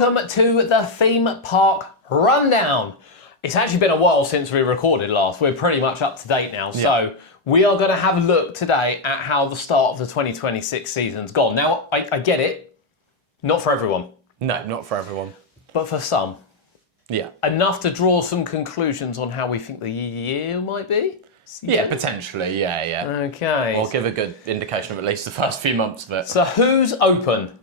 welcome to the theme park rundown. It's actually been a while since we recorded last. We're pretty much up to date now. So we are going to have a look today at how the start of the 2026 season's gone. Now, I get it. Not for everyone. No, not for everyone. But for some. Yeah. Enough to draw some conclusions on how we think the year might be? Yeah, potentially. Yeah. Okay. Or give a good indication of at least the first few months of it. So who's open?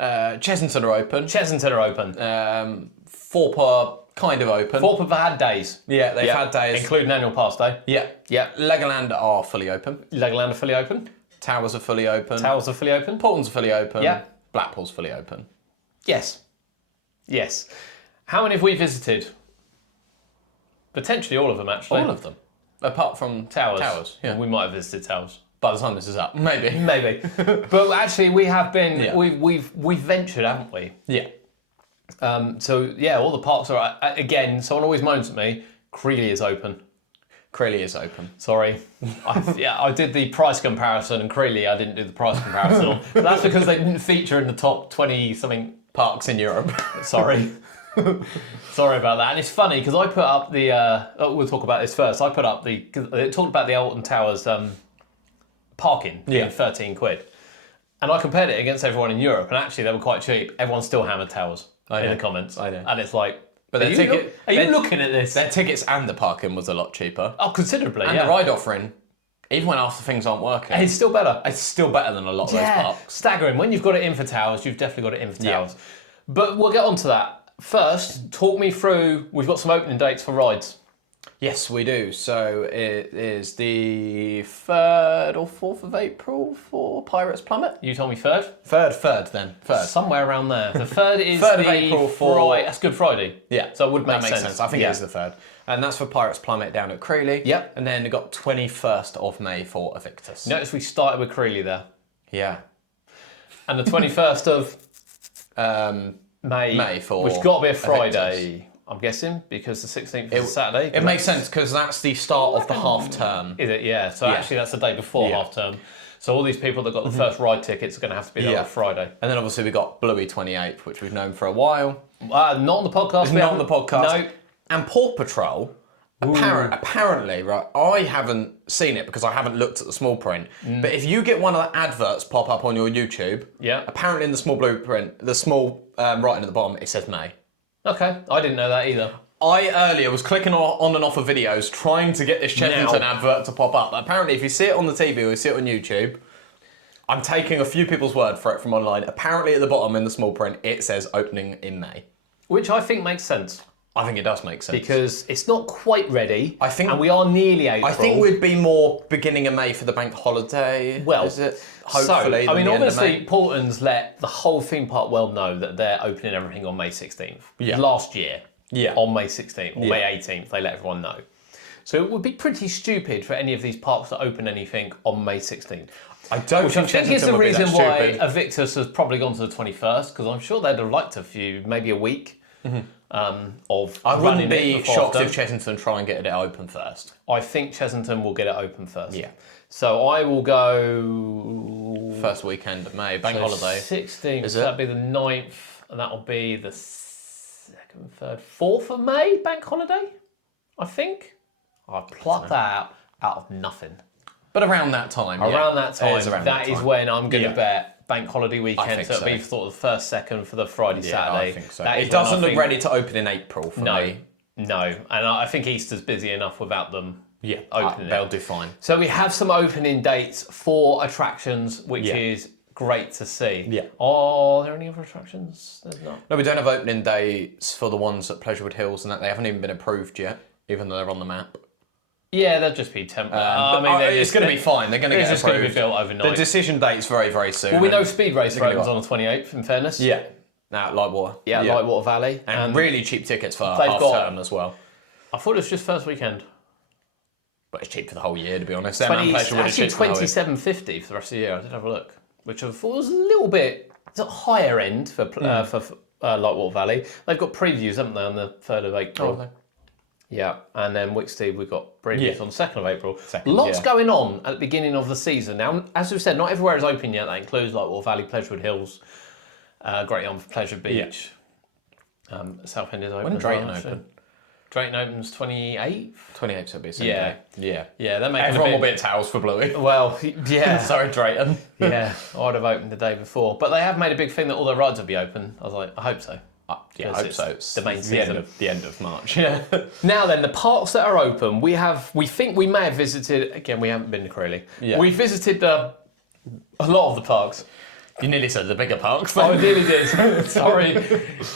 Chessington are open. Chessington are open. Thorpe are kind of open. Thorpe have had days. Yeah, they've had days. Including annual pass day. Yeah. Yeah. Legoland are fully open. Legoland are fully open. Towers are fully open. Towers are fully open. Portland's are fully open. Yeah. Blackpool's fully open. Yes. How many have we visited? Potentially all of them, actually. All of them. Apart from Towers. Yeah. We might have visited Towers. By the time this is up. Maybe. Maybe. But actually we have been, Yeah. we've ventured, haven't we? Yeah. So yeah, all the parks are, again, someone always moans at me, Creeley is open. Creeley is open. Sorry. I did the price comparison and Creeley I didn't do the price comparison on. But that's because they didn't feature in the top 20-something Parks in Europe. Sorry. Sorry about that. And it's funny because I put up the, we'll talk about this first. I put up cause it talked about the Alton Towers parking being 13 quid. And I compared it against everyone in Europe and actually they were quite cheap. Everyone still hammered Towers in the comments. I know. And it's like, But are you looking at this? Their tickets and the parking was a lot cheaper. Oh, considerably, And the ride offering, even when after things aren't working, It's still better. it's still better than a lot of those parks. Staggering. When you've got it in for Towers, you've definitely got it in for Towers. But we'll get on to that. First, talk me through, we've got some opening dates for rides. Yes, we do. So it is the 3rd or 4th of April for Pirates Plummet. You told me third? Third. Somewhere around there. The third is 3rd of the April for... Friday. That's Good Friday. Yeah. So it would make that makes sense. I think it is the 3rd. And that's for Pirates Plummet down at Creeley. Yep. And then we got 21st of May for Evictus. Notice we started with Creeley there. Yeah. And the 21st of May for which got to be a Friday, Evictus. I'm guessing, because the 16th is a Saturday. It makes sense because that's the start of the half term. Is it? Yeah. So actually that's the day before half term. So all these people that got the first ride tickets are going to have to be there on Friday. And then obviously we got Bluey 28th, which we've known for a while. Not on the podcast. Not on the podcast. No. And Paw Patrol, apparently, right, I haven't seen it because I haven't looked at the small print, but if you get one of the adverts pop up on your YouTube, apparently in the small blueprint, the small writing at the bottom, it says May. Okay, I didn't know that either. I earlier was clicking on and off of videos trying to get this Chessington advert to pop up. But apparently if you see it on the TV or you see it on YouTube, I'm taking a few people's word for it from online. Apparently at the bottom in the small print, it says opening in May. Which I think makes sense. I think it does make sense. Because it's not quite ready, I think, and we are nearly April. I think we'd be more beginning of May for the bank holiday. Well, is it? Hopefully. So, I mean, obviously, Portland's let the whole theme park world know that they're opening everything on May 16th. Yeah. Last year, on May 16th, or May 18th, they let everyone know. So it would be pretty stupid for any of these parks to open anything on May 16th. I don't Which think I think is Chessington the would be reason that why stupid. Evictus has probably gone to the 21st, because I'm sure they'd have liked a few, maybe a week. Of I wouldn't running it be before shocked after. if Chessington try and get it open first. I think Chessington will get it open first. Yeah. So I will go... First weekend of May, bank holiday. 16th, Is so it? that'll be the 9th, and that'll be the 2nd, 3rd, 4th of May, bank holiday, I think. I'll pluck that out of nothing. But around that time, Around that time, It is around that is time. when I'm going to Yeah. bet bank holiday weekend, think so it'll be so. sort of the 1st, 2nd for the Friday, Saturday. I think so. That is It when I doesn't look think- ready to open in April for me. No, and I think Easter's busy enough without them opening They'll it. do fine. So we have some opening dates for attractions, which is great to see. Yeah. Are there any other attractions? There's not. No, we don't have opening dates for the ones at Pleasurewood Hills, and that they haven't even been approved yet, even though they're on the map. Yeah, they'll just be temporary. It's going to be fine. They're going to It's get just going to be approved. built overnight. The decision date's very, very soon. Well, we know Speed Racer gonna opens go on the 28th, in fairness. Yeah. Now at Lightwater. Yeah, Lightwater Valley. And really cheap tickets for they've half got- term as well. I thought it was just first weekend. But it's cheap for the whole year, to be honest. Actually, Pleasurewood is $27.50 for the rest of the year. I did have a look, which I thought was a little bit higher end for Lightwater Valley. They've got previews, haven't they, on the 3rd of April? okay. Yeah, and then Wicksteed, we've got previews on the 2nd of April. Second, Lots yeah. going on at the beginning of the season. Now, as we've said, not everywhere is open yet. That includes Lightwater Valley, Pleasurewood Hills, Great Yarmouth Pleasure Beach. Southend is open. When as Drayton well, open? Drayton opens 28th. 28th will be Sunday. Yeah. Yeah. Yeah, they're making Everyone a will bit... be at towels for Bluey. Well, yeah. Sorry, Drayton. Yeah, I'd have opened the day before. But they have made a big thing that all their rides will be open. I was like, I hope so. Yeah, I hope so. It's the main the season. end of March. Yeah. Now then, the parks that are open, we think we may have visited, again, we haven't been to Crawley. Yeah. We visited a lot of the parks. You nearly said the bigger parks. I nearly did. Sorry.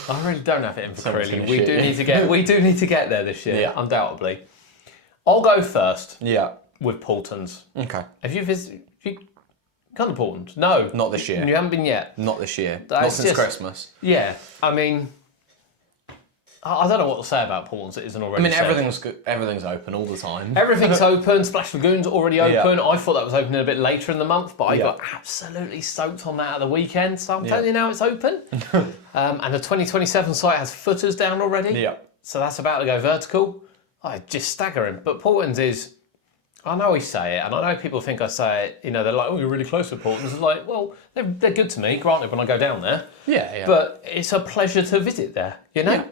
I really don't have it in for Crawley. We do need to get there this year, undoubtedly. I'll go first. Yeah. With Paultons. Okay. Have you gone to Paultons? No. Not this year. You haven't been yet? Not this year. That's Not since just- Christmas. Yeah. I mean, I don't know what to say about Paultons that isn't already said. Everything's open all the time. Everything's open. Splash Lagoon's already open. Yeah. I thought that was opening a bit later in the month, but I Yeah. got absolutely soaked on that at the weekend. So I'm telling you now, it's open. And the 2027 site has footers down already. Yeah. So that's about to go vertical. Just staggering. But Paultons is, I know I say it, and I know people think I say it, you know, they're like, oh, you're really close with Paultons. It's like, well, they're good to me, granted, when I go down there. Yeah. But it's a pleasure to visit there, you know?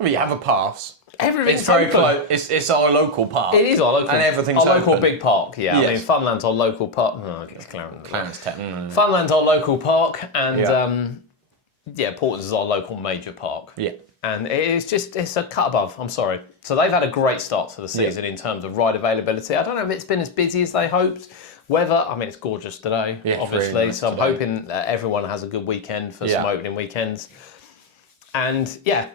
I mean, you have a pass. Everything's It's very open. close. It's our local park. It is our local, And everything's our local open. big park. Yeah, I Yes. mean Funland's our local park. No, I guess Clarendon. Clarence Tetton. Funland's our local park, and Yeah. Paultons is our local major park. Yeah. And it's a cut above. I'm sorry. So they've had a great start to the season in terms of ride availability. I don't know if it's been as busy as they hoped. Weather, I mean, it's gorgeous today, Yeah, obviously. really nice So I'm today. hoping that everyone has a good weekend for some opening weekends. And yeah,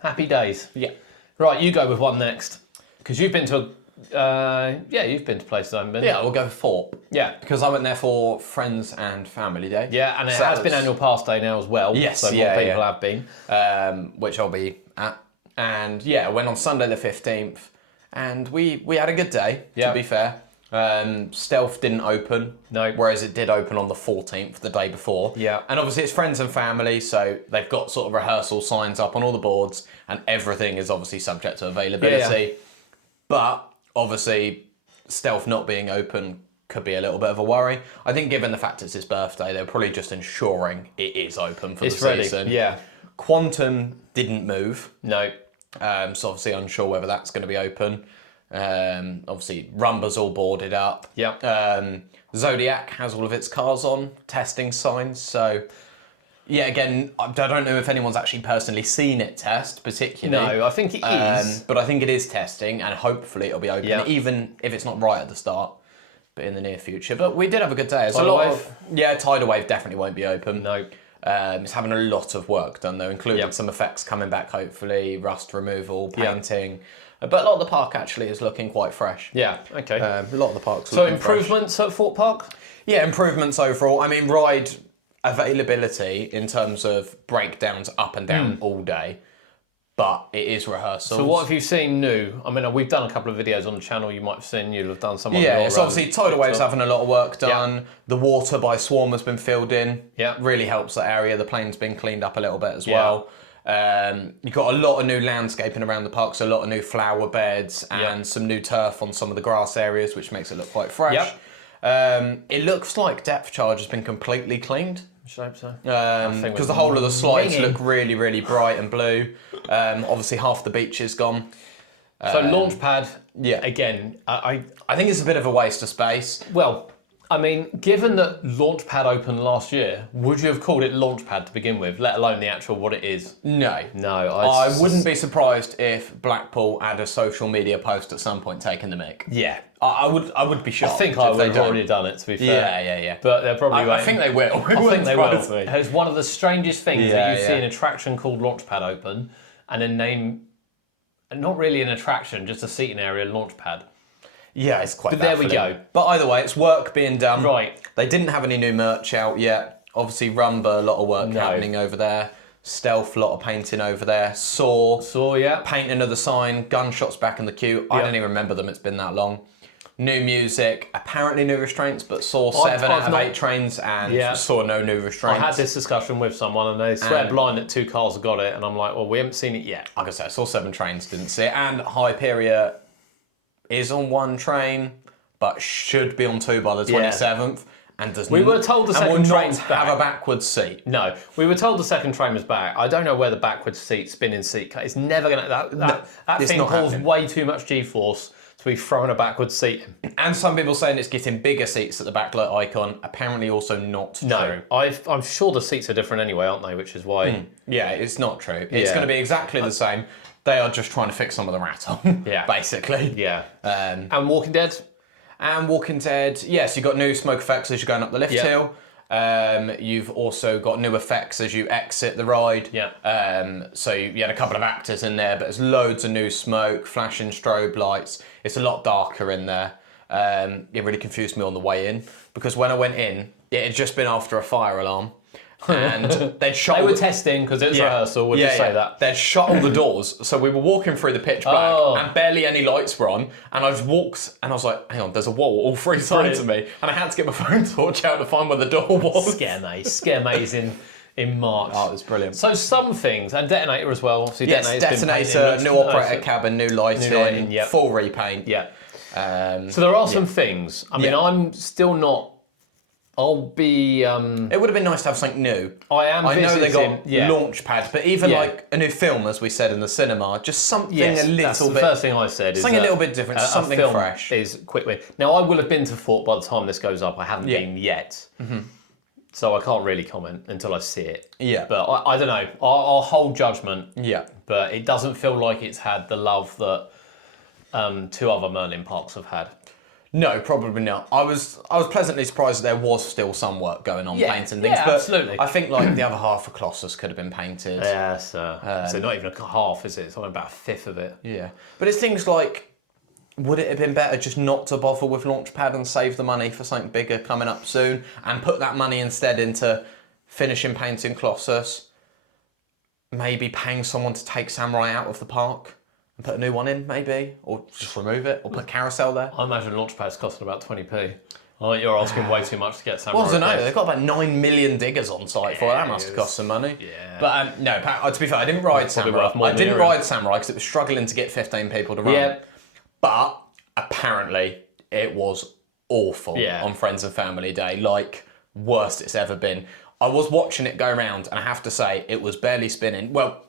happy days. Yeah. Right, you go with one next. Because you've been to you've been to places I haven't been. Yeah, we'll go for Thorpe. Yeah. Because I went there for Friends and Family Day. Yeah, and it So has that been was- annual pass day now as well. Yes, so more yeah, people yeah. have been. Which I'll be at. And yeah, I went on Sunday the 15th, and we had a good day, Yeah. to be fair. Stealth didn't open, No. whereas it did open on the 14th, the day before. Yeah. And obviously it's friends and family, so they've got sort of rehearsal signs up on all the boards, and everything is obviously subject to availability. Yeah. But obviously, Stealth not being open could be a little bit of a worry. I think given the fact it's his birthday, they're probably just ensuring it is open for It's the ready. season. Yeah. Quantum didn't move. No. So obviously unsure whether that's going to be open. Obviously Rumba's all boarded up. Yep. Zodiac has all of its cars on, testing signs. So yeah, again, I don't know if anyone's actually personally seen it test particularly. No, I think it is. But I think it is testing, and hopefully it'll be open, Yeah. even if it's not right at the start, but in the near future. But we did have a good day. It's a Tidal lot Wave? of Tidal Wave definitely won't be open. No. It's having a lot of work done though, including Yep. some effects coming back hopefully, rust removal, painting. But a lot of the park actually is looking quite fresh. Yeah, okay. A lot of the parks So looking fresh. improvements at Fort Park? Yeah, improvements overall. I mean, ride availability in terms of breakdowns up and down all day, but it is rehearsals. So what have you seen new? I mean, we've done a couple of videos on the channel. You might have seen, you'll have done some on Yeah, your, it's obviously Tidal Wave's TikTok. having a lot of work done. The water by Swarm has been filled in. Yeah. Really helps that area. The plane's been cleaned up a little bit as Yeah. well. You've got a lot of new landscaping around the park, so a lot of new flower beds and some new turf on some of the grass areas, which makes it look quite fresh. It looks like depth charge has been completely cleaned. I hope so. Because the whole of the slides ringing. look really, really bright and blue. Obviously, half the beach is gone. So Launchpad, yeah. again, I think it's a bit of a waste of space. well, I mean, given that Launchpad opened last year, would you have called it Launchpad to begin with, let alone the actual what it is? No. No, I wouldn't be surprised if Blackpool had a social media post at some point taking the mic. Yeah. I would be I shocked. think I if would they have don't. already done it, to be fair. Yeah. But they're probably I waiting. think they will. I think they will. Me. It's one of the strangest things Yeah, that you see yeah. an attraction called Launchpad open and then name, not really an attraction, just a seating area, Launchpad. Yeah, it's quite But there we baffling. go. But either way, it's work being done. Right. They didn't have any new merch out yet. Obviously, Rumba, a lot of work No. happening over there. Stealth, a lot of painting over there. Saw, So, yeah. painting of the sign. Gunshots back in the queue. I Yeah. don't even remember them. It's been that long. New music, apparently new restraints, but saw 7 I've out of not- 8 trains and Yeah. saw no new I restraints. had this discussion with someone and they swear And- blind that 2 cars have got it, and I'm like, well, we haven't seen it yet. Like I said, I saw 7 trains, didn't see it. And Hyperia is on 1 train, but should be on 2 by the 27th. and does We were told the and will second not train's have back. a backwards seat. No, we were told the second train was back. I don't know where the backwards seat, spinning seat, it's never going to, that it's thing not pulls happening. way too much G-force to be throwing a backwards seat in. And some people saying it's getting bigger seats at the backlight icon. Apparently, also not No, true. I'm sure the seats are different anyway, aren't they? Which is why... Yeah, it's not true. It's Yeah. going to be exactly the same. They are just trying to fix some of the rattle. Yeah. Basically. Yeah. Um, And Walking Dead? And Walking Dead, yes, you've got new smoke effects as you're going up the lift Yeah. hill. You've also got new effects as you exit the ride. Yeah. So you had a couple of actors in there, but there's loads of new smoke, flashing strobe lights. It's a lot darker in there. It really confused me on the way in because when I went in, it had just been after a fire alarm. And they'd shut They all were the- testing because it was rehearsal, we'll just say that. They'd shut all the doors, so we were walking through the pitch black, and barely any lights were on. And I just walked, and I was like, "Hang on, there's a wall all three sides of me," and I had to get my phone torch out to find where the door was. Scare maze in March. Oh, it was brilliant. So some things, and Detonator as well. Obviously, Yes, Detonator's been detonator, painted, new operator cabin, new lighting, yep. full repaint. Yeah. Um, So there are some things. I mean, Yeah. I'm still not. I'll be. it would have been nice to have something new. I am. I know they got visiting- launch pads, but even Yeah. like a new film, as we said in the cinema, just something Yes, a little that's the bit. first thing I said. Is Something a that little bit different, something film fresh. Is quickly. Now I will have been to Fort by the time this goes up. I haven't been yet, so I can't really comment until I see it. Yeah. But I don't know. I'll hold judgment. Yeah. But it doesn't feel like it's had the love that two other Merlin parks have had. No, probably not. I was pleasantly surprised that there was still some work going on Yeah, painting things. yeah, but absolutely. I think like the other half of Colossus could have been painted. Yeah, so not even a half, is it? It's only about a fifth of it. Yeah. But it's things like, would it have been better just not to bother with Launchpad and save the money for something bigger coming up soon and put that money instead into finishing painting Colossus? Maybe paying someone to take Samurai out of the park and put a new one in, maybe? Or just remove it, or put Carousel there? I imagine Launchpad's costing about 20p. Oh, you're asking way too much to get Samurai. Well, I don't know. replaced. They've got about 9 million diggers on site for it. That must have cost some money. Yeah. But no, to be fair, I didn't ride Probably Samurai. worth more I than didn't Uriel. ride Samurai because it was struggling to get 15 people to run. Yeah. But apparently it was awful Yeah. on Friends and Family Day. Like, worst it's ever been. I was watching it go round and I have to say it was barely spinning. Well,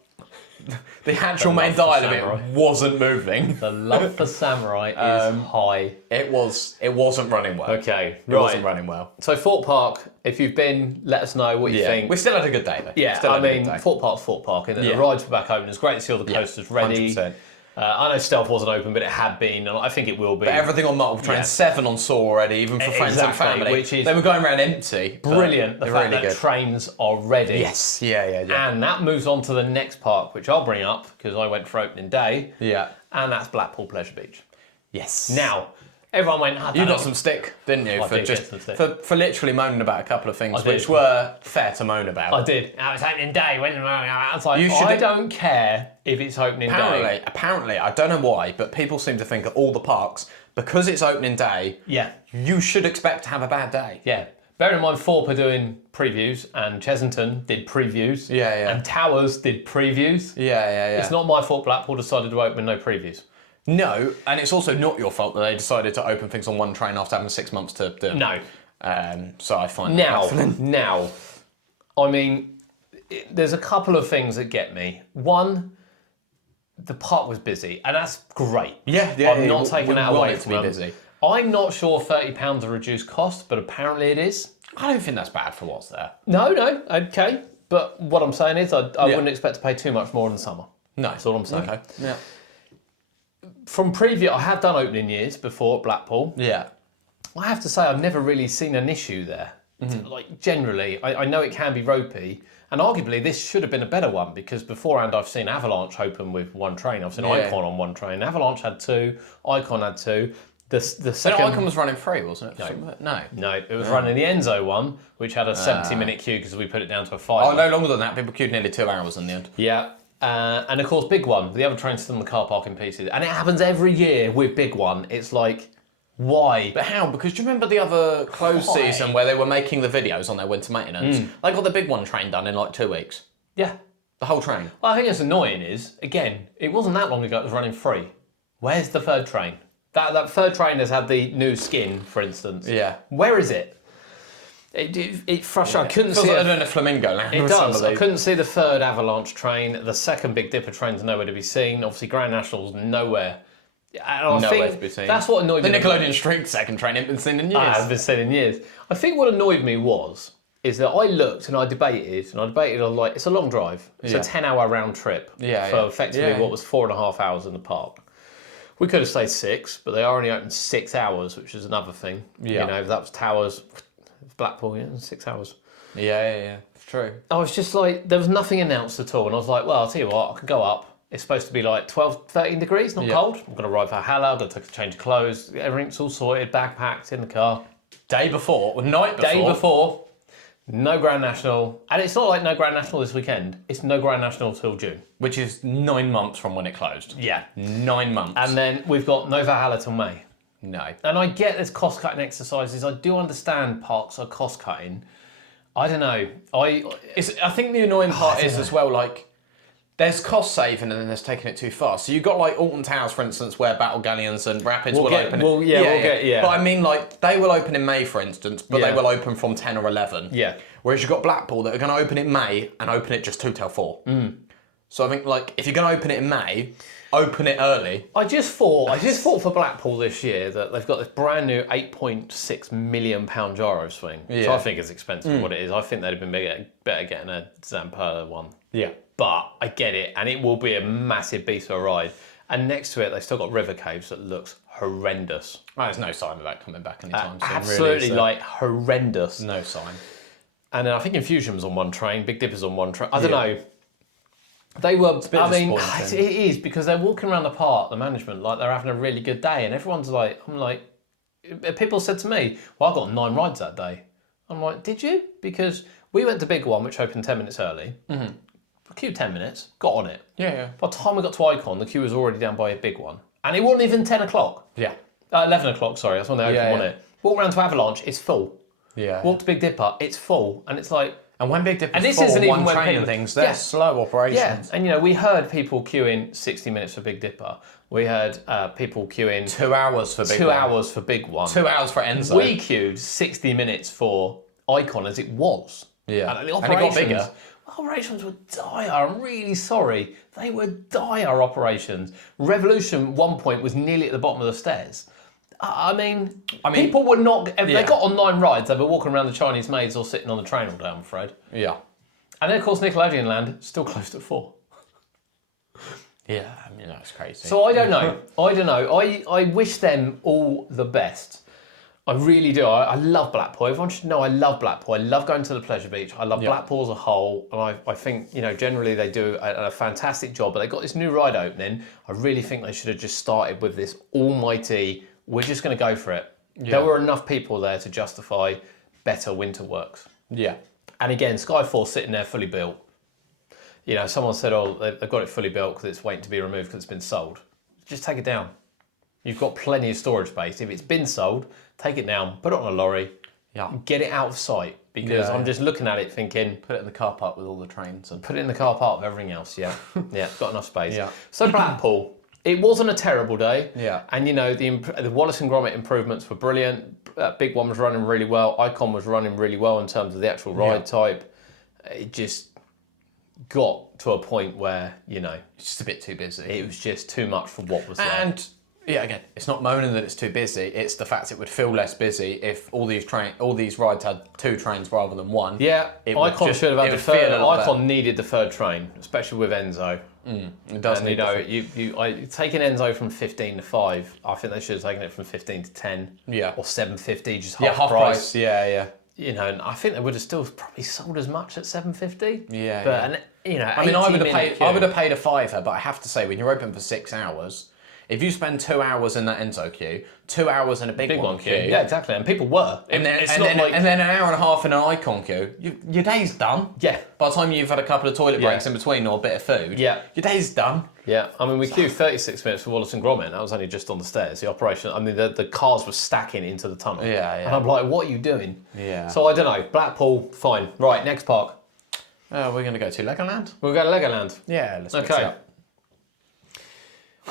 the actual main love for dial of Samurai. it wasn't moving. The love for Samurai is high. It wasn't running well. Okay, It right. wasn't running well. So Fort Park, if you've been, let us know what you think. We still had a good day though. Yeah, Still I had a mean, good day. Fort Park, and Yeah. the rides were back open. It's great to see all the coasters ready. 100%. I know Stealth wasn't open, but it had been, and I think it will be. But everything on multiple trains, 7 on Saw already, even for friends and Exactly, family. which is they were going around empty. but Brilliant, the they're fact really that good. trains are ready. Yes, yeah. And that moves on to the next park, which I'll bring up because I went for opening day, Yeah. and that's Blackpool Pleasure Beach. Yes. Now, everyone went, You got some stick, didn't you? I for did get just some stick. for literally moaning about a couple of things, I did. which were fair to moan about. I did. I was opening day. I was like, You should- I don't care if it's opening day. Apparently, I don't know why, but people seem to think at all the parks, because it's opening day, Yeah. you should expect to have a bad day. Yeah. Bear in mind, Thorpe are doing previews, and Chesington did previews. Yeah. And Towers did previews. Yeah. It's not my fault Blackpool decided to open no previews. No, and it's also not your fault that they decided to open things on one train after having 6 months to do it. No. So I find that baffling. Now, I mean, there's a couple of things that get me. One, the park was busy, and that's great. Yeah, I'm not taking that we want away it to from be them. busy. I'm not sure £30 a reduced cost, but apparently it is. I don't think that's bad for what's there. No, okay. But what I'm saying is, I wouldn't expect to pay too much more in the summer. No. That's all I'm saying. Okay. Yeah. From preview, I have done opening years before at Blackpool. Yeah. I have to say, I've never really seen an issue there. Like, generally, I know it can be ropey, and arguably this should have been a better one, because beforehand I've seen Avalanche open with one train. I've seen Yeah. Icon on one train. Avalanche had two, Icon had two. The So second... Icon was running free, wasn't it? No. No, it was running the Enzo one, which had a 70-minute queue because we put it down to a 5. Oh, no longer than that. People queued nearly 2 hours in the end. Yeah. And of course, Big One. The other train's still in the car park in pieces. And it happens every year with Big One. It's like, why? But how? Because do you remember the other closed Why? season where they were making the videos on their winter maintenance? They got the Big One train done in like 2 weeks. Yeah. The whole train. Well, I think what's annoying is, again, it wasn't that long ago it was running free. Where's the third train? That third train has had the new skin, for instance. Yeah. Where is it? It frustrated. I couldn't Feels see. like they're doing a flamingo land. It with does. some of I these. couldn't see the third Avalanche train. The second Big Dipper train's nowhere to be seen. Obviously, Grand National's nowhere. And I Nowhere think to be seen. that's what annoyed The me. Nickelodeon Street second train ain't been seen in years. I have been seen in years. I think what annoyed me is that I looked and I debated on like, it's a long drive. It's a 10-hour round trip for effectively what was 4.5 hours in the park. We could have stayed 6, but they are only open 6 hours, which is another thing. Yeah. You know, if that was Towers, Blackpool, 6 hours. Yeah. It's true. I was just like, there was nothing announced at all. And I was like, well, I'll tell you what, I can go up. It's supposed to be like 12, 13 degrees, not cold. I'm going to arrive at Valhalla, I'm going to take a change of clothes. Everything's all sorted, bag packed in the car. Night before. Day before, no Grand National. And it's not like no Grand National this weekend. It's no Grand National till June. Which is 9 months from when it closed. Yeah. 9 months. And then we've got no Valhalla till May. No. And I get there's cost-cutting exercises. I do understand parks are cost-cutting. I don't know. I think the annoying part is as well, like, there's cost saving and then there's taking it too far. So you've got like Alton Towers, for instance, where Battle Galleons and Rapids will open. Yeah. But I mean, like, they will open in May, for instance, but they Yeah. will open from 10 or 11. Yeah. Whereas you've got Blackpool that are going to open in May and open it just 2 till 4. So I think, like, if you're going to open it in May, open it early. I just thought for Blackpool this year that they've got this brand new £8.6 million gyro swing, which I think is expensive for what it is. I think they'd have been better getting a Zamperla one. Yeah. But I get it, and it will be a massive beast of a ride. And next to it, they've still got River Caves that looks horrendous. Well, there's no sign of that coming back anytime soon. Absolutely, really, so like horrendous. no sign. And then I think Infusion was on one train, Big Dipper's on one train. I don't know. They were. bit I mean, disappointing. it is because they're walking around the park, the management, like they're having a really good day, and everyone's like, I'm like, people said to me, "Well, I got 9 rides that day." I'm like, "Did you?" Because we went to Big One, which opened 10 minutes early. Mm-hmm. Queued 10 minutes, got on it. Yeah. By the time we got to Icon, the queue was already down by a Big One, and it wasn't even 10 o'clock. Yeah. 11 o'clock. Sorry, that's when they opened, wasn't it? Walk around to Avalanche, it's full. Yeah. Walk to Big Dipper, it's full, and it's like. And when Big Dipper's And this full, isn't even one when train and people- things, they're Yeah. slow operations. Yeah, and you know, we heard people queuing 60 minutes for Big Dipper. We heard people queuing 2 hours for Big 2 One. hours for Big One. 2 hours for Enzo. We queued 60 minutes for Icon as it was. Yeah. And the And it got bigger. Operations were dire. I'm really sorry. They were dire operations. Revolution, at one point, was nearly at the bottom of the stairs. I mean, people were not. If they got on 9 rides, they were walking around the Chinese maids or sitting on the train all day, I'm afraid. Yeah. And then, of course, Nickelodeon Land still closed at 4. Yeah, I mean, that's crazy. So I don't know. I wish them all the best. I really do. I love Blackpool. Everyone should know I love Blackpool. I love going to the Pleasure Beach. I love Blackpool as a whole. And I think, you know, generally they do a fantastic job. But they've got this new ride opening. I really think they should have just started with this almighty, we're just going to go for it. Yeah. There were enough people there to justify better winter works. Yeah. And again, Skyforce sitting there fully built. You know, someone said, oh, they've got it fully built because it's waiting to be removed because it's been sold. Just take it down. You've got plenty of storage space. If it's been sold, take it down, put it on a lorry, get it out of sight. Because I'm just looking at it thinking... Put it in the car park with all the trains. And put it in the car park with everything else, yeah. Got enough space. Yeah. So Blackpool, it wasn't a terrible day. Yeah. And, you know, the Wallace and Gromit improvements were brilliant. Big One was running really well. Icon was running really well in terms of the actual ride type. It just got to a point where, you know... It's just a bit too busy. It was just too much for what was there. And, yeah, again, it's not moaning that it's too busy. It's the fact it would feel less busy if all these rides had 2 trains rather than 1. Yeah, Icon should have had the feel third. a lot Icon better. needed the third train, especially with Enzo. It does And need you know, the- taking Enzo from 15 to 5, I think they should have taken it from 15 to 10. Yeah. Or 7.50, just half, half price. price. Yeah. You know, and I think they would have still probably sold as much at 7.50. Yeah, But yeah. And, you know, I mean, I would have paid a £5, but I have to say, when you're open for 6 hours, if you spend 2 hours in that Enzo queue, 2 hours in a big one queue, Yeah, exactly. And people were. and then It's and not then, like- and then an hour and a half in an Icon queue, your day's done. Yeah. By the time you've had a couple of toilet breaks in between or a bit of food, Yeah. your day's done. Yeah, I mean, we queued 36 minutes for Wallace and Gromit. That was only just on the stairs. The operation, I mean, the cars were stacking into the tunnel. Yeah. And I'm like, what are you doing? Yeah. So I don't know. Blackpool, fine. Right, next park. We're going to go to Legoland. We'll go to Legoland. Yeah, let's mix Okay. it up.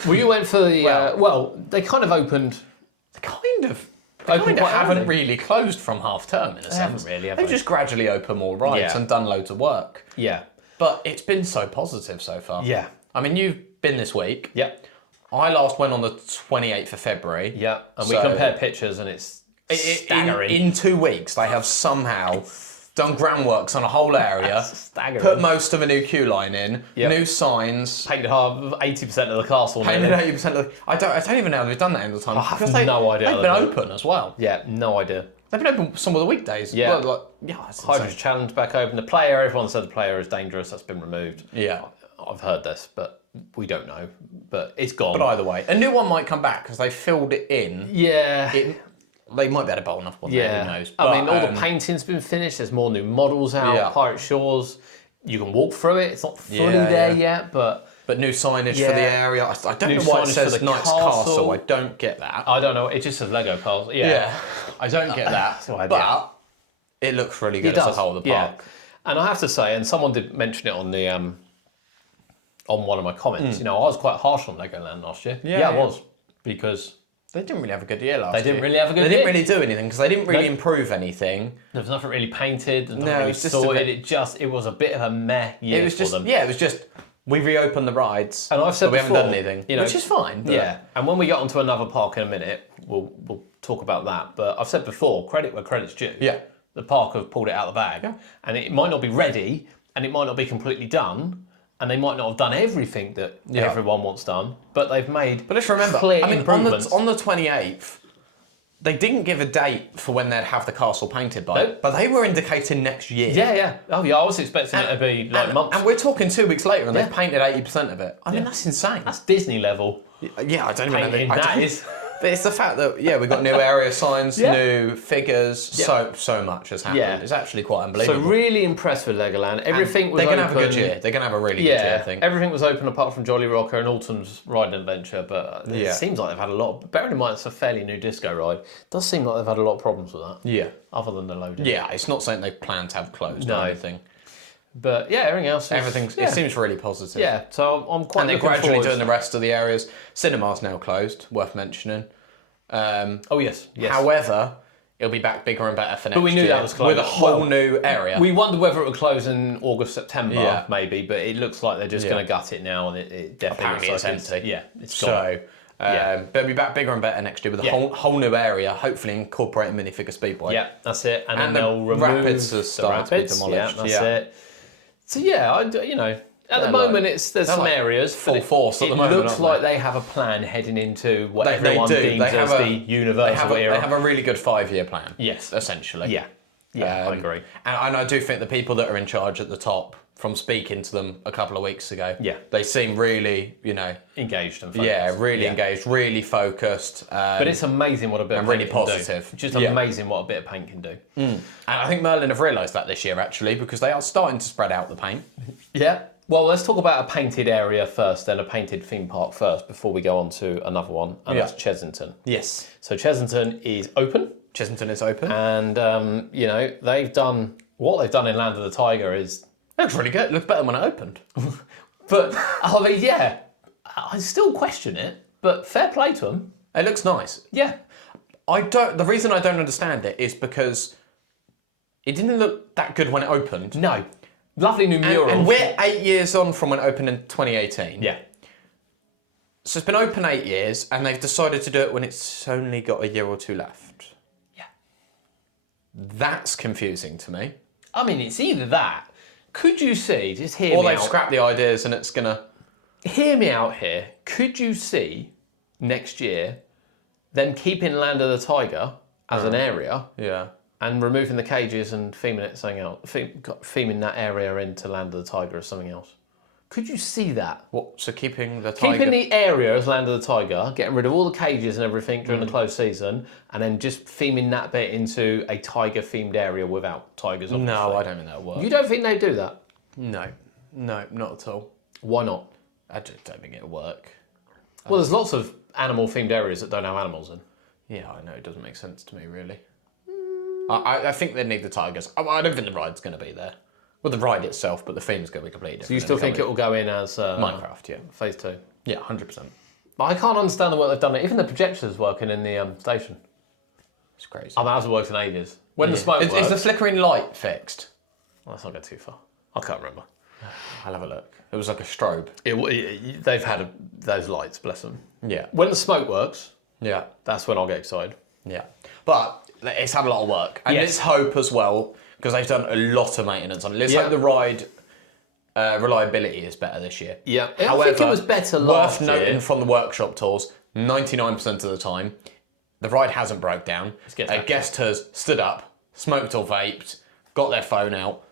Well, you went for the... well, they kind of opened... Kind of. opened quite haven't early. really closed from half term in a sense. haven't really, have They've they? just gradually opened more rides Yeah. and done loads of work. Yeah. But it's been so positive so far. Yeah. I mean, you've been this week. Yep. I last went on the 28th of February. Yeah. And we So- compared pictures, and it's staggering. In 2 weeks, they have somehow done groundworks on a whole area, That's staggering. put most of a new queue line in, Yep. new signs, Painted half 80% of the castle. painted nearly. 80% of the... I don't even know how they've done that in the time. I have because no idea They've how been they've done open as well. Yeah. No idea. They've been open some of the weekdays. Yeah. Well, that's Hydro's insane. Challenge back open. The play area, everyone said the play area is dangerous. That's been removed. Yeah. I've heard this, but we don't know. But it's gone. But either way, a new one might come back because they filled it in. yeah. They might be able to bowl enough one there, yeah. who knows. I mean, But, all the painting's been finished. There's more new models out. Yeah. Pirate Shores. You can walk through it. It's not fully Yeah, there yeah. yet, but But new signage Yeah. for the area. I don't New know why it signage for says the Knights castle. Castle. I don't get that. I don't know. It just says Lego Castle. Yeah. Yeah, I don't get that. So I- but it looks really good It as a does. whole, the Yeah. park. And I have to say, and someone did mention it on the on one of my comments. You know, I was quite harsh on Legoland last year. Yeah, I yeah. was, because They didn't really have a good year last year. didn't really have a good They didn't year. really do anything because they didn't really No. improve anything. there was nothing really painted. There's No, nothing really it's just a sorted. bit- It was a bit of a meh year It was for just them. it was just we reopened the rides, And I've said but we haven't before, done anything, you know, which is fine. But Yeah, and when we get onto another park in a minute, we'll talk about that. But I've said before, credit where credit's due. Yeah. The park have pulled it out of the bag, and it might not be ready, and it might not be completely done, and they might not have done everything that everyone wants done, but they've made. But let's remember, clear I mean, improvements. on the 28th, they didn't give a date for when they'd have the castle painted by, No. but they were indicating next year. Yeah. Oh yeah, I was expecting it to be like and, months. and we're talking 2 weeks later, and Yeah. they've painted 80% of it. I mean, that's insane. That's Disney level. Yeah, I don't even know. Painting, I that don't- is. But it's the fact that we've got new area signs, Yeah. new figures. So much has happened. Yeah. It's actually quite So unbelievable. really impressed with Legoland. Everything was They're going open. to have a good year. They're going to have a really good year, I Yeah, think. everything was open apart from Jolly Rocker and Autumn's Ride and Adventure, but it Yeah. seems like they've had a lot. Bearing in mind it's a fairly new disco ride, it does seem like they've had a lot of problems with that. Yeah. Other than the loading. Yeah, it's not something they plan to have closed No. or anything. But yeah, everything else. It seems really positive. Yeah, so I'm quite. And they're looking gradually forward. doing the rest of the areas. Cinema's now closed, worth mentioning. Oh yes. However, it'll be back bigger and better for next year. we knew that was closed. With a whole Well, new area. We wondered whether it would close in August, September, Yeah. maybe, but it looks like they're just Yeah. going to gut it now, and it definitely Apparently looks like it's empty. Yeah, it's gone. So, but it'll be back bigger and better next year with a whole new area, hopefully incorporating minifigure speedway. Yeah, that's it. And And then the they'll remove rapids has the started to be rapids. demolished, Yeah, that's yeah. it. So yeah, at the They're moment like- there's they're some like areas. full but it- force at the moment, It looks aren't like they? they have a plan heading into what They everyone do. deems They as have the they universal have era. They have a really good 5-year plan. Yes. Essentially. Yeah, I agree. And I do think the people that are in charge at the top, from speaking to them a couple of weeks ago, Yeah. they seem really, Engaged and focused. really engaged, really focused. But it's amazing what a bit of And paint really can positive. do. Just Yeah. amazing what a bit of paint can do. And I think Merlin have realised that this year, actually, because they are starting to spread out the paint. Yeah. Well, let's talk about a painted area first, then a painted theme park first, before we go on to another one, and Yeah. that's Chesington. Yes. So Chesington is open. Chesington is open. And they've done what they've done in Land of the Tiger is, It looks really good. It looks better than when it opened. but I mean, yeah, I still question it, but fair play to them. It looks nice. Yeah, The reason I don't understand it is because it didn't look that good when it opened. no, lovely new mural. And we're 8 years on from when it opened in 2018. yeah, So it's been open 8 years, and they've decided to do it when it's only got a year or two left. yeah. That's confusing to me. I mean, it's either that. Could you see? Just hear Or me they've out. scrapped the ideas and it's gonna. Hear me out here. Could you see next year them keeping Land of the Tiger as an area Yeah. and removing the cages and theming it something else, theming that area into Land of the Tiger as something else? Could you see that? What? So keeping the tiger. Keeping the area as Land of the Tiger, getting rid of all the cages and everything during the closed season, and then just theming that bit into a tiger-themed area without tigers, obviously. No, I don't think that'll work. You don't think they do that? No, not at all. Why not? I just don't think it'll work. Well, there's lots of animal-themed areas that don't have animals in. Yeah, I know, it doesn't make sense to me, really. I think they need the tigers. I don't think the ride's going to be there. Well, the ride itself, but the theme's going to be completely different. So you still think it will go in as Minecraft, yeah. Phase 2? Yeah, 100%. But I can't understand the work they've done. Even the projectors working in the station. It's crazy. I mean, it hasn't worked in ages. When the smoke Is the flickering light fixed? Well, let's not go too far. I can't remember. I'll have a look. It was like a strobe. They've had those lights, bless them. Yeah. When the smoke works, Yeah. that's when I'll get excited. Yeah. But it's had a lot of work. And Yes. let's hope as well, because they've done a lot of maintenance on it. Let's Yeah. hope the ride reliability is better this year. Yeah. However, I think it was better last worth noting year. from the workshop tours, 99% of the time, the ride hasn't broke down. gets A back guest has stood up, smoked or vaped, got their phone out,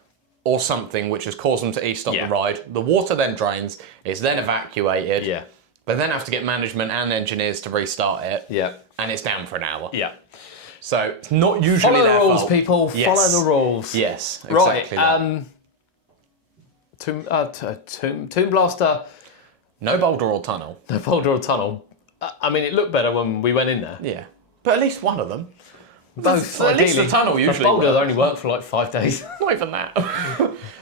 or something which has caused them to e-stop Yeah. the ride. The water then drains, is then evacuated. Yeah. But then have to get management and engineers to restart it. Yeah. And it's down for an hour. Yeah. So it's not usually Follow the their rules, fault. people. Yes. Follow the rules. Yes, Right. exactly that. Tomb Blaster, No boulder or tunnel. the Boulder or Tunnel. I mean, it looked better when we went in there. Yeah. But at least one of them. Both, At least the ideally. tunnel usually The Boulder works. only worked for like 5 days. Not even that.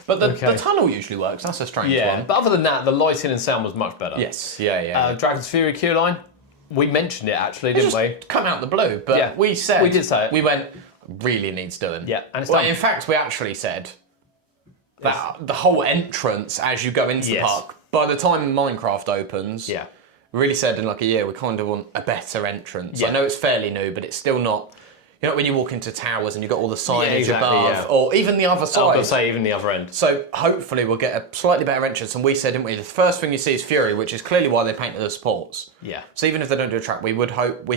But the Okay. tunnel usually works. That's a strange Yeah, one. but other than that, the lighting and sound was much better. Yes. Yeah. Dragon's Fury queue line, we mentioned it actually, didn't just we? come out the blue, but Yeah. we said We did say it. We went really needs doing. Yeah, and it's well, done. in fact, we actually said that the whole entrance as you go into the Yes. park. By the time Minecraft opens, Yeah. we really said in like a year we kind of want a better entrance. Yeah. I know it's fairly new, but it's still not. You know when you walk into towers and you've got all the signage exactly, above, yeah. or even the other I was side. going to say even the other end. So hopefully we'll get a slightly better entrance. And we said, didn't we? The first thing you see is Fury, which is clearly why they painted the supports. Yeah. So even if they don't do a track, we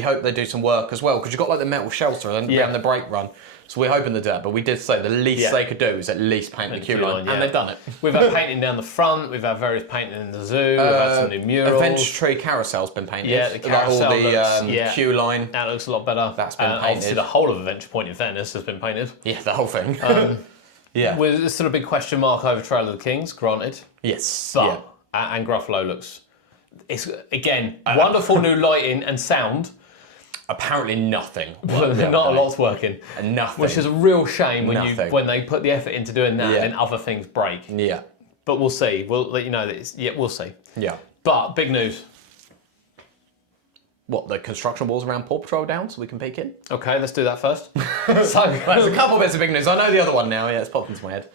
hope they do some work as well because you've got like the metal shelter and Yeah. the brake run. So we're hoping they do that. But we did say the least Yeah. they could do is at least paint the queue line, yeah. and they've done it. We've had painting down the front. We've had various painting in the zoo. We've had some new murals. Adventure Tree carousel's been painted. Yeah, the Like all carousel the looks- queue line. That looks a lot better. That's been Obviously, painted. the whole of Adventure Point in fairness has been painted. Yeah, the whole thing. yeah. There's still a big question mark over Trail of the Kings, granted. Yes. But yeah. and Gruffalo looks. It's again wonderful new lighting and sound. Apparently nothing. But not a lot's working. Nothing. Which is a real shame Nothing. when they put the effort into doing that Yeah. and other things break. Yeah. But we'll see. We'll let you know that we'll see. Yeah. But big news. What, the construction walls around Paw Patrol down so we can peek in? Okay, let's do that first. There's a couple bits of big news. I know the other one now. Yeah, it's popped into my head.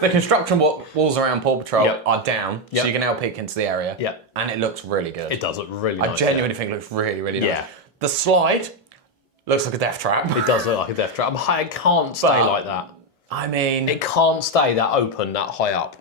The construction walls around Paw Patrol Yep. are down, Yep. so you can now peek into the area. Yep. And it looks really good. It does look really I nice. genuinely think it looks really, really nice. Yeah. The slide looks like a death trap. It does look like a death trap. It can't stay But- like that. I mean, It can't stay that open, that high up.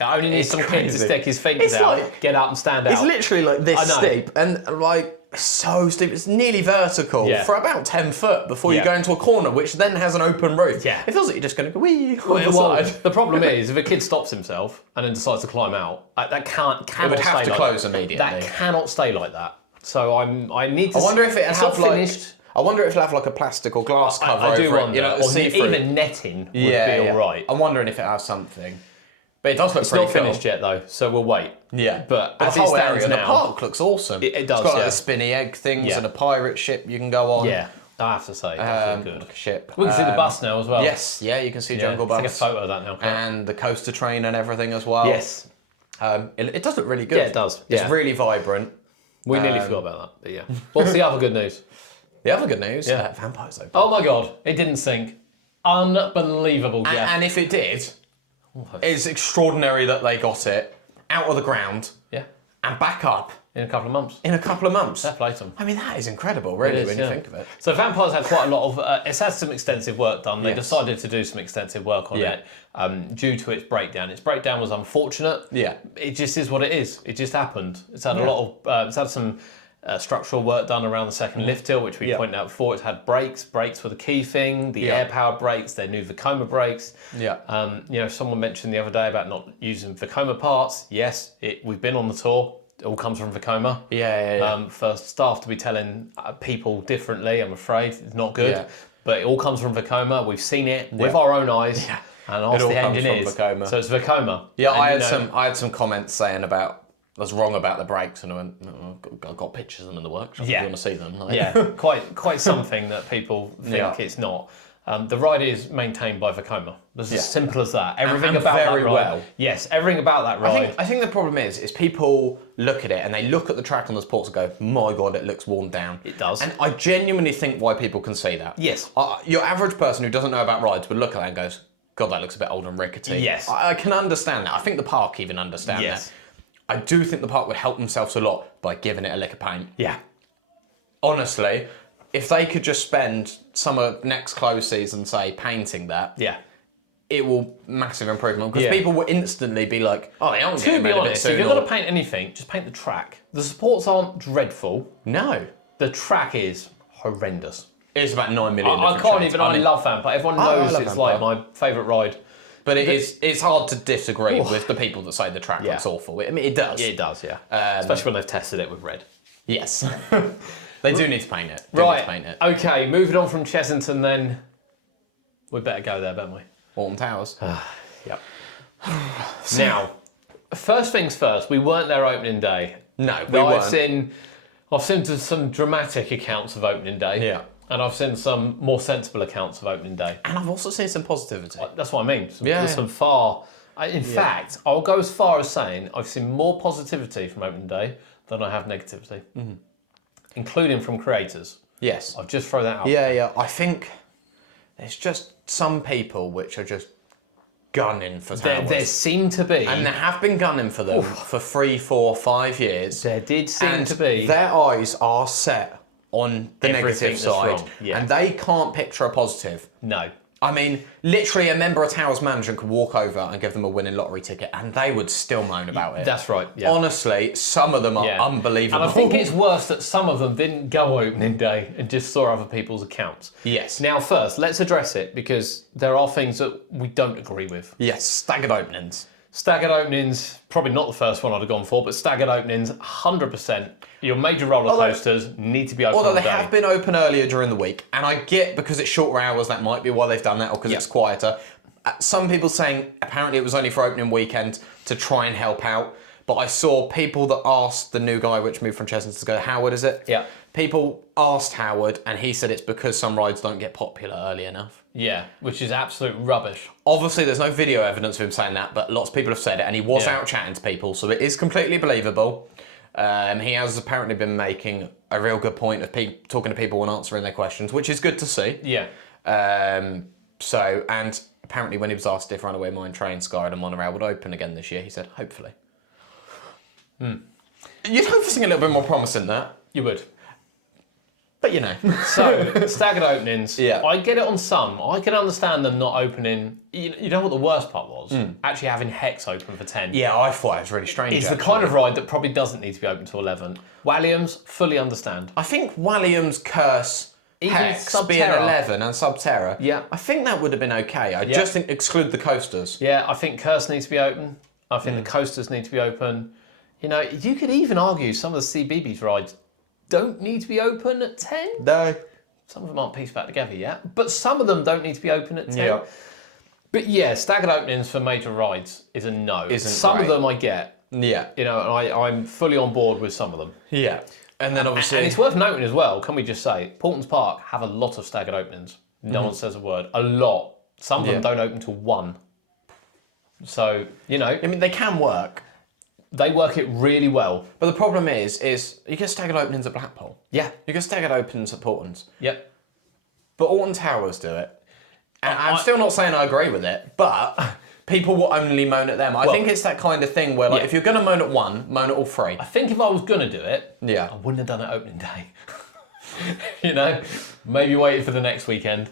It only needs It's some kid to crazy. stick his feet It's out, like- get up and stand it's out. literally like this I know. steep and like so steep. It's nearly vertical Yeah. for about 10 foot before you Yeah. go into a corner, which then has an open roof. Yeah. It feels like you're just going to go wee on the Well, side. the problem is, if a kid stops himself and then decides to climb out, that cannot It would have stay to like close that. immediately. That cannot stay like that. So I need to. I wonder if it it's have not like. finished. I wonder if it'll have like a plastic or glass cover I do over wonder. it. You know, or see-through. even netting would be all right. I'm wondering if it has something. But it does look It's pretty not cool. finished yet though, so we'll wait. Yeah, But the as it whole stands area, now, the park looks awesome. It does, It's got like yeah. the spinny egg things Yeah. and a pirate ship you can go on. Yeah, I have to say, it does look good. Like a ship. We can see the bus now as well. Yes, yeah, you can see Yeah, Jungle take a Bus photo of that now. and the coaster train and everything as well. Yes, It does look really good. Yeah, it does. It's Yeah. really vibrant. we nearly forgot about that. But yeah, what's the other good news? The other good news, Yeah. Vampires Open. Oh my god, it didn't sink. Unbelievable, Jeff. And if it did, it's extraordinary that they got it out of the ground Yeah, and back up in a couple of months. in a couple of months. Fair play to them. I mean, that is incredible, really, when you Yeah. think of it. So Vampires had quite a lot of. It's had some extensive work done. They Yes. decided to do some extensive work on Yeah. it due to its breakdown. Its breakdown was unfortunate. Yeah. It just is what it is. It just happened. It's had a lot of. It's had some structural work done around the second lift hill, which we Yeah. pointed out before. It's had brakes. Brakes were the key thing. The Yeah. air powered brakes. Their new Vekoma brakes. Yeah. Someone mentioned the other day about not using Vekoma parts. Yes, we've been on the tour. It all comes from Vekoma. Yeah. For staff to be telling people differently, I'm afraid it's not good. Yeah. But it all comes from Vekoma. We've seen it with our own eyes, and asked all the comes from engineers. Vekoma. So it's Vekoma. Yeah, And, I had some comments saying about I was wrong about the brakes, and I went, oh, I've got pictures of them in the workshop. Yeah. If you want to see them? Like, Yeah, quite something that people think Yeah. it's not. The ride is maintained by Vekoma. It's as simple as that. Everything And about very that ride. well. Yes, everything about that ride. I think the problem is people look at it and they look at the track on the sports and go, my God, it looks worn down. It does. And I genuinely think why people can say that. Yes. Your average person who doesn't know about rides would look at that and goes, God, that looks a bit old and rickety. Yes. I can understand that. I think the park even understand Yes. that. I do think the park would help themselves a lot by giving it a lick of paint. Yeah. Honestly, if they could just spend some of next close season, say, painting that, Yeah. it will massive improvement because Yeah. people will instantly be like, oh, they aren't To getting be rid of it honest, soon. if you're going to paint anything, just paint the track. The supports aren't dreadful. No. The track is horrendous. It's about 9 million. I can't even. I love Vampa. Everyone knows love it's Vampa. like my favourite ride. But it's hard to disagree with the people that say the track looks awful. I mean, it does. It does, yeah. Especially when they've tested it with red. Yes. They do need to paint it. Right. Okay, moving on from Chessington then. We better go there, don't we? Alton Towers. Yep. Now, first things first, we weren't there opening day. No, we weren't. I've seen some dramatic accounts of opening day. Yeah. And I've seen some more sensible accounts of opening day. And I've also seen some positivity. That's what I mean. Yeah. There's some in fact, I'll go as far as saying I've seen more positivity from opening day than I have negativity, including from creators. Yes. I'll just throw that out. Yeah. I think there's just some people which are just gunning for Towers. There seem to be. And they have been gunning for them for 3, 4, 5 years. There did seem and to be. Their eyes are set on the Everything negative that's side. wrong, yeah. And they can't picture a positive. No. I mean, literally a member of Towers management could walk over and give them a winning lottery ticket and they would still moan about it. That's right. Yeah. Honestly, some of them are unbelievable. And I think it's worse that some of them didn't go opening day and just saw other people's accounts. Yes. Now, first, let's address it because there are things that we don't agree with. Yes, staggered openings. Staggered openings, probably not the first one I'd have gone for, but staggered openings, 100%. Your major roller coasters need to be open all Although they day. have been open earlier during the week, and I get because it's shorter hours, that might be why they've done that, or because it's quieter. Some people saying apparently it was only for opening weekend to try and help out, but I saw people that asked the new guy which moved from Chessington to go, Howard, is it? Yeah. People asked Howard, and he said it's because some rides don't get popular early enough. Yeah, which is absolute rubbish. Obviously, there's no video evidence of him saying that, but lots of people have said it, and he was out chatting to people, so it is completely believable. He has apparently been making a real good point of talking to people and answering their questions, which is good to see. Yeah. And apparently when he was asked if Runaway Mine Train, Skyride and Monorail would open again this year, he said, hopefully. You'd hope for something a little bit more promising than that. You would. But you know. So, staggered openings. Yeah. I get it on some. I can understand them not opening. You know what the worst part was? Actually having Hex open for 10. Yeah, I thought it was really strange. It's the kind of ride that probably doesn't need to be open to 11. Walliams, fully understand. I think Walliams, Curse, Even Hex Subterra. being 11 and Subterra. Yeah. I think that would have been okay. I just think exclude the coasters. Yeah, I think Curse needs to be open. I think the coasters need to be open. You know, you could even argue some of the CBeebies rides don't need to be open at 10. No. Some of them aren't pieced back together yet, but some of them don't need to be open at 10. Yeah. But yeah, staggered openings for major rides is a no. Some great. of them I get, Yeah. you know, and I'm fully on board with some of them. Yeah. And then obviously... And it's worth noting as well, can we just say, Portons Park have a lot of staggered openings. No one says a word. A lot. Some of them don't open till 1. So, you know, I mean, they can work. they work it really well. But the problem is you get staggered openings at Blackpool. Yeah. You get staggered openings at Portons. Yep. But Alton Towers do it. And I'm still not saying I agree with it, but people will only moan at them. I think it's that kind of thing where, like, if you're going to moan at one, moan at all 3. I think if I was going to do it, Yeah. I wouldn't have done it opening day. You know, maybe waited for the next weekend.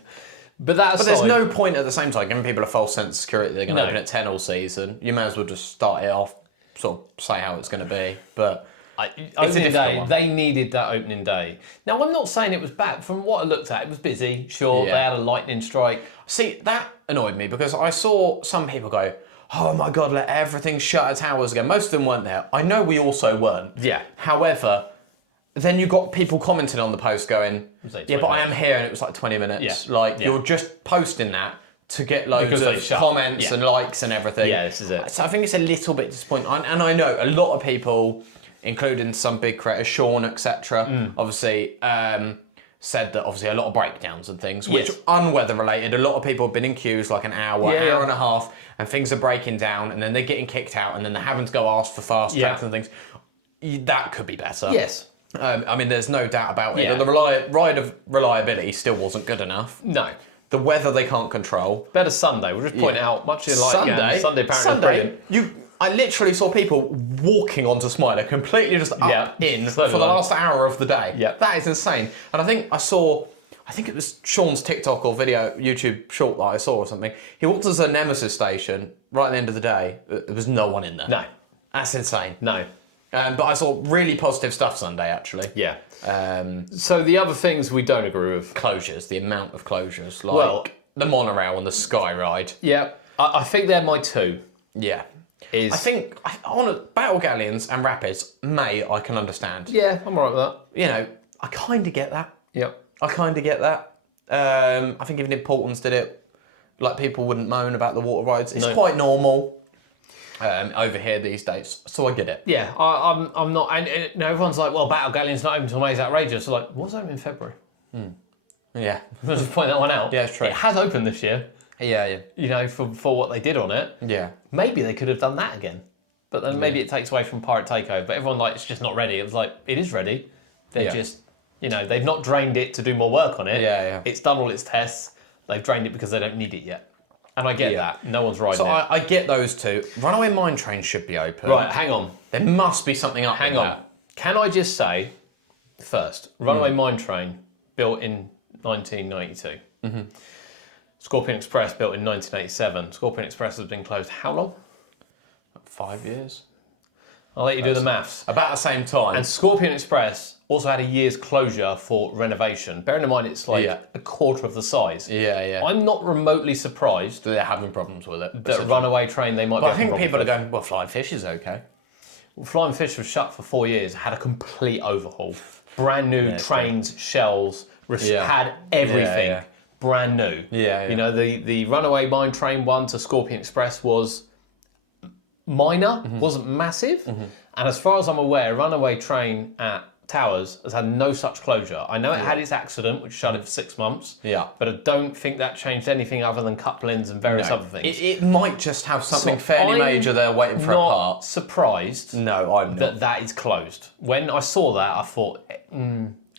But there's no point at the same time giving people a false sense of security. They're going to No. open at 10 all season. You may as well just start it off, sort of say how it's going to be. But Opening difficult day, one. they needed that opening day. Now, I'm not saying it was bad. From what I looked at, it was busy. Sure, Yeah. they had a lightning strike. see, that annoyed me because I saw some people go, oh my God, let everything shut at Towers again. Most of them weren't there. I know we also weren't. Yeah. However, then you got people commenting on the post going, like yeah, 20 but I am minutes. here, and it was like 20 minutes. Yeah. Like, Yeah. you're just posting that to get loads Because they of shut. comments Yeah. and likes and everything. Yeah, this is it. So I think it's a little bit disappointing. And I know a lot of people, including some big creators, Sean, etc., obviously, said that obviously a lot of breakdowns and things, which Yes. unweather related. A lot of people have been in queues like an hour, Yeah, hour yeah. and a half, and things are breaking down, and then they're getting kicked out, and then they're having to go ask for fast tracks and things. That could be better. Yes. I mean, there's no doubt about it. Yeah. The ride of reliability still wasn't good enough. No. The weather they can't control. Better Sunday. We'll just point out, much like Sunday apparently is brilliant. I literally saw people walking onto Smiler completely just up in so for the last hour of the day. Yeah. That is insane. And I think it was Sean's TikTok or video, YouTube short that I saw or something. He walked to the Nemesis station right at the end of the day. There was no one in there. No. That's insane. No. But I saw really positive stuff Sunday, actually. Yeah. So the other things we don't agree with. Closures, the amount of closures. Like the monorail and the Sky Ride. Yeah. I think they're my two. Yeah. I think on Battle Galleons and Rapids, I can understand. Yeah, I'm alright with that. You know, I kind of get that. Yep. I kind of get that. I think even if Portland's did it, like people wouldn't moan about the water rides. It's quite normal over here these days, so I get it. Yeah, I'm not. And everyone's like, well, Battle Galleon's not open until May. It's outrageous. So like, what's open in February? Yeah. Let's just point that one out. Yeah, it's true. It has opened this year. Yeah. You know, for what they did on it. Yeah. Maybe they could have done that again. But then maybe it takes away from Pirate Takeover. But everyone it's just not ready. It was like, it is ready. They're just, they've not drained it to do more work on it. Yeah. It's done all its tests. They've drained it because they don't need it yet. And I get that. No one's riding So it. I get those two. Runaway Mine Train should be open. Right, hang on. There must be something up Hang with on. that. Can I just say, first, Runaway Mine Train, built in 1992. Scorpion Express, built in 1987. Scorpion Express has been closed how long? 5 years? I'll let you do the maths. About the same time. And Scorpion Express also had a year's closure for renovation. Bearing in mind it's like a quarter of the size. Yeah. I'm not remotely surprised They're having problems with it. that Runaway Train they might be But I think having people are problems going, well, Flying Fish is okay. with. Flying Fish was shut for 4 years, had a complete overhaul. Brand new trains, shells, had everything. Yeah. Brand new. Yeah. You know, the Runaway Mine Train one to Scorpion Express was minor, wasn't massive. And as far as I'm aware, Runaway Train at Towers has had no such closure. I know it had its accident, which shut it for 6 months. Yeah. But I don't think that changed anything other than couplings and various other things. It might just have something So fairly I'm major there waiting for a not part. surprised No, I'm not. that is closed. When I saw that, I thought,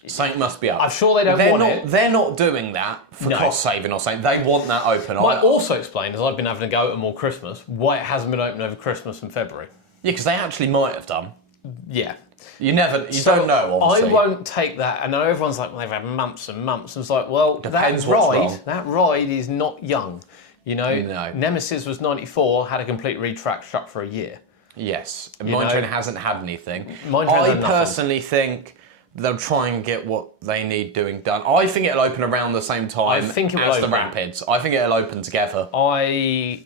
Something must be up. I'm sure they don't they're want not, it. They're not doing that for cost saving or something. They want that open. Might also explain, as I've been having to go at more Christmas, why it hasn't been open over Christmas and February. Yeah, because they actually might have done. Yeah. You don't know, obviously. I won't take that. And I know everyone's like, well, they've had months and months. And it's like, well, Depends what's wrong. that ride is not young. You know, No. Nemesis was 94, had a complete retrack shut for a year. Yes. Mine Train hasn't had anything. Mine Train's I had nothing. personally think they'll try and get what they need doing done. I think it'll open around the same time I think it will as the open. Rapids. I think it'll open together. May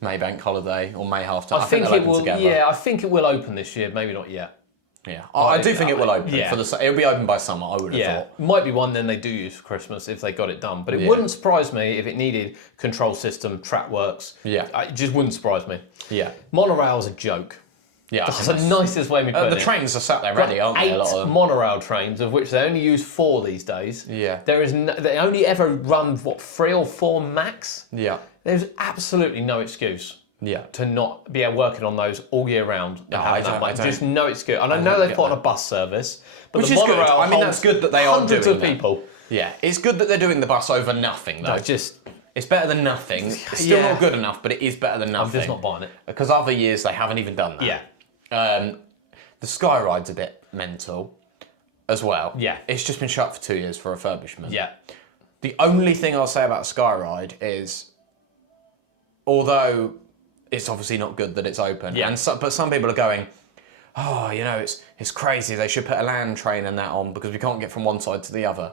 Bank Holiday or May Half Time. I think it they'll open will. together. Yeah, I think it will open this year. Maybe not yet. Yeah, I do think it will open. yeah. It'll be open by summer, I would have Yeah, thought. might be one then they do use for Christmas if they got it done. But it wouldn't surprise me if it needed control system, track works. Yeah. It just wouldn't surprise me. Yeah. Monorail's a joke. Yeah. That's the nicest way of me putting The it. trains are sat there ready, aren't they? A lot of 8 them. monorail trains, of which they only use 4 these days. Yeah. They only ever run, 3 or 4 max? Yeah. There's absolutely no excuse Yeah. to not be working on those all year round. And having that I much. don't. Just no excuse. And I know they've put on a bus service, but Which the is good. monorail I mean, that's holds good that they are hundreds doing of that. people. Yeah. It's good that they're doing the bus over nothing, though. No, just It's better than nothing. It's still not good enough, but it is better than nothing. I'm just not buying it. Because other years they haven't even done that. Yeah. The Sky Ride's a bit mental as well. Yeah. It's just been shut for 2 years for refurbishment. Yeah. The only thing I'll say about Sky Ride is, although it's obviously not good that it's open, but some people are going, oh, it's crazy. They should put a land train and that on because we can't get from one side to the other.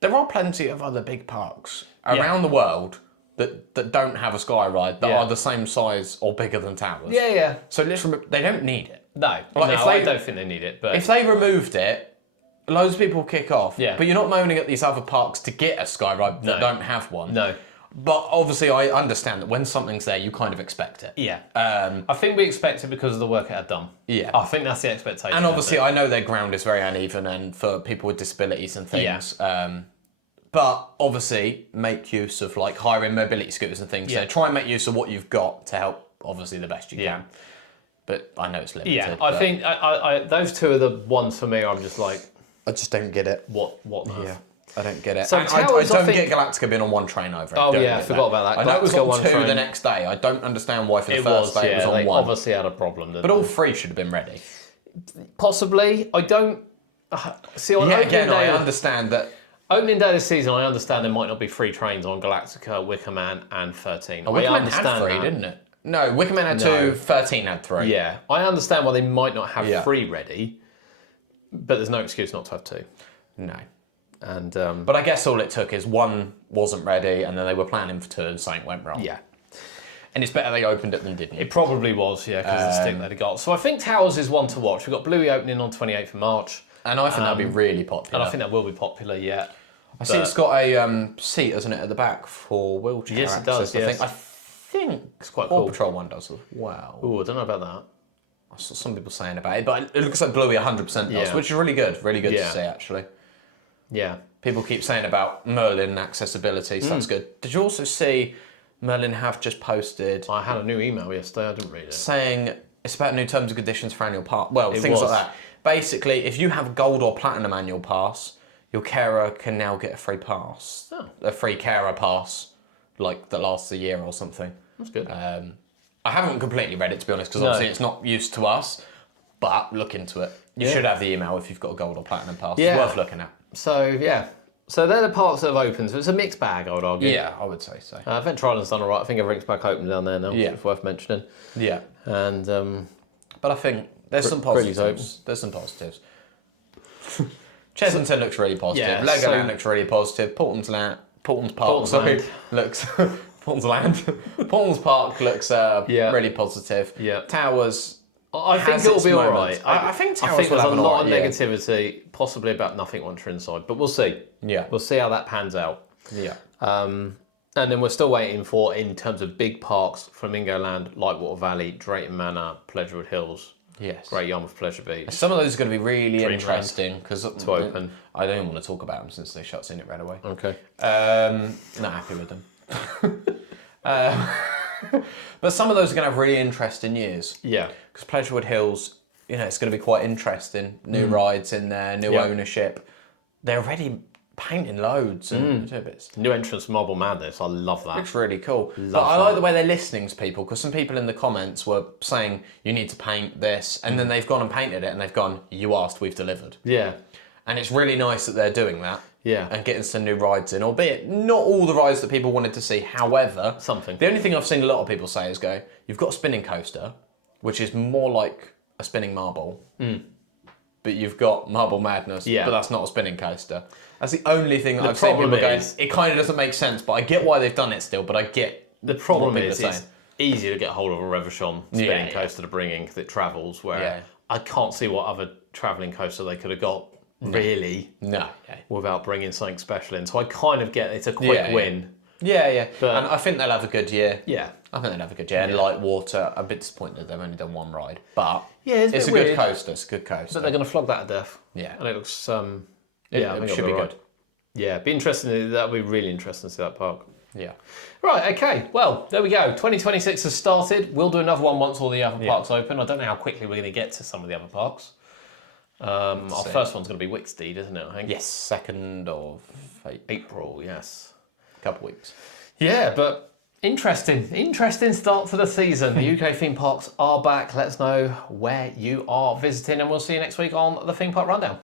There are plenty of other big parks around the world that don't have a Sky Ride that are the same size or bigger than Towers. Yeah. So literally, they don't need it. No, I don't think they need it. But If they removed it, loads of people kick off. Yeah. But you're not moaning at these other parks to get a Sky Ride that don't have one. No. But obviously, I understand that when something's there, you kind of expect it. Yeah. I think we expect it because of the work it had done. Yeah. I think that's the expectation. And obviously, I know their ground is very uneven and for people with disabilities and things. Yeah. But obviously, make use of like hiring mobility scooters and things. Yeah. So try and make use of what you've got to help, obviously, the best you Yeah. can. But I know it's limited. Yeah, I think those two are the ones for me. I'm just like, I just don't get it. what on earth? Yeah. I don't get it. So And I Towers, I don't think- get Galactica being on one train over it. Oh, Don't yeah, I get forgot about that. I know it was Galactica on one two train. the next day. I don't understand why for the It first was, day it was on they one. obviously had a problem. Didn't But all three should have been ready. possibly, I don't see on Yeah, opening again, I day. understand that. Opening day of the season, I understand there might not be 3 trains on Galactica, Wicker Man, and 13. Wicker I Man understand had 3, that. didn't it? No, Wicker Man had No. 2, 13 had 3. Yeah, I understand why they might not have Yeah. 3 ready, but there's no excuse not to have 2. No. And But I guess all it took is one wasn't ready and then they were planning for 2 and something went wrong. yeah. And it's better they opened it than didn't. It probably was, yeah, because of the stick they'd got. So I think Towers is one to watch. We've got Bluey opening on 28th of March, And I think that'll be really popular. and I think that will be popular, yeah. I see it's got a seat, isn't it, at the back for wheelchair Yes, it does, access. yes. I think It's quite Paw cool. Patrol one does as well. Ooh, I don't know about that. I saw some people saying about it, but it looks like Bluey 100% does, Yeah. which is really good. Really good Yeah. to see, actually. Yeah. People keep saying about Merlin accessibility, so that's good. Did you also see Merlin have just posted I had a new email yesterday, I didn't read it. saying it's about new terms and conditions for annual pass? Well, It things was. like that. Basically, if you have a gold or platinum annual pass, your carer can now get a free pass. Oh. A free carer pass, like that lasts a year or something. That's good. I haven't completely read it, to be honest, because No. obviously it's not used to us, but look into it. You Yeah. should have the email if you've got a gold or platinum pass. Yeah. It's worth looking at. So, yeah. So they're the parts that have opened. So it's a mixed bag, I would argue. Yeah, I would say so. Venture Island's done all right. I think everything's back open down there now. Yeah. It's worth mentioning. Yeah. And But I think there's some Crilly's positives. There's some positives. Chesington looks really positive. Yeah, Legoland so- looks really positive. Portland's Park, Portland's sorry, Land. looks Portland's Land. Portland's Park looks Yeah. really positive. Yeah. Towers. I think has it'll its be all moments. right. I think I Towers think will there's have a an lot of alright year. negativity, possibly about nothing once you're inside, but we'll see. Yeah. We'll see how that pans out. Yeah. And then we're still waiting for, in terms of big parks, Flamingo Land, Lightwater Valley, Drayton Manor, Pleasurewood Hills, Yes. Great Yarmouth Pleasure Beach. Some of those are going to be really Dreamland. interesting because To open. I don't even want to talk about them since they shut in it right away. Okay. Not happy with them. But some of those are going to have really interesting years. Yeah. Because Pleasurewood Hills, it's going to be quite interesting. New rides in there, new Yeah. ownership. They're already painting loads and bits. New entrance Marble Madness. I love that. Looks really cool. But I like the way they're listening to people because some people in the comments were saying you need to paint this, and then they've gone and painted it, and they've gone, "You asked, we've delivered." Yeah. And it's really nice that they're doing that. Yeah. And getting some new rides in, albeit not all the rides that people wanted to see. However, Something. The only thing I've seen a lot of people say is go, "You've got a spinning coaster, which is more like a spinning marble." But you've got Marble Madness, Yeah. but that's not a spinning coaster. That's the only thing that The I've seen problem people going, is- it kind of doesn't make sense, but I get why they've done it still, but I get The problem what people is are it's saying. easier to get hold of a Reverchon spinning Yeah. coaster to bring in because it travels, where Yeah. I can't see what other travelling coaster they could have got, really, No. Yeah. without bringing something special in. So I kind of get it's a quick Yeah, yeah. win. Yeah. But- And I think they'll have a good year. Yeah. I think they'll have a good year. And Light Water, I'm a bit disappointed they've only done one ride. But Yeah, it's a it's a bit good weird. coaster. It's a good coaster. But they're going to flog that to death. Yeah. And it looks, It- yeah, I it think should it'll be all right. good. Yeah, be interesting. That'll be really interesting to see that park. Yeah. Right, okay. Well, there we go. 2026 has started. We'll do another one once all the other parks open. I don't know how quickly we're going to get to some of the other parks. Our see. first one's going to be Wicksteed, isn't it, I think? Yes, 2nd of April, yes. couple weeks. Yeah, but interesting start to the season. The UK theme parks are back. Let us know where you are visiting, and we'll see you next week on the Theme Park Rundown.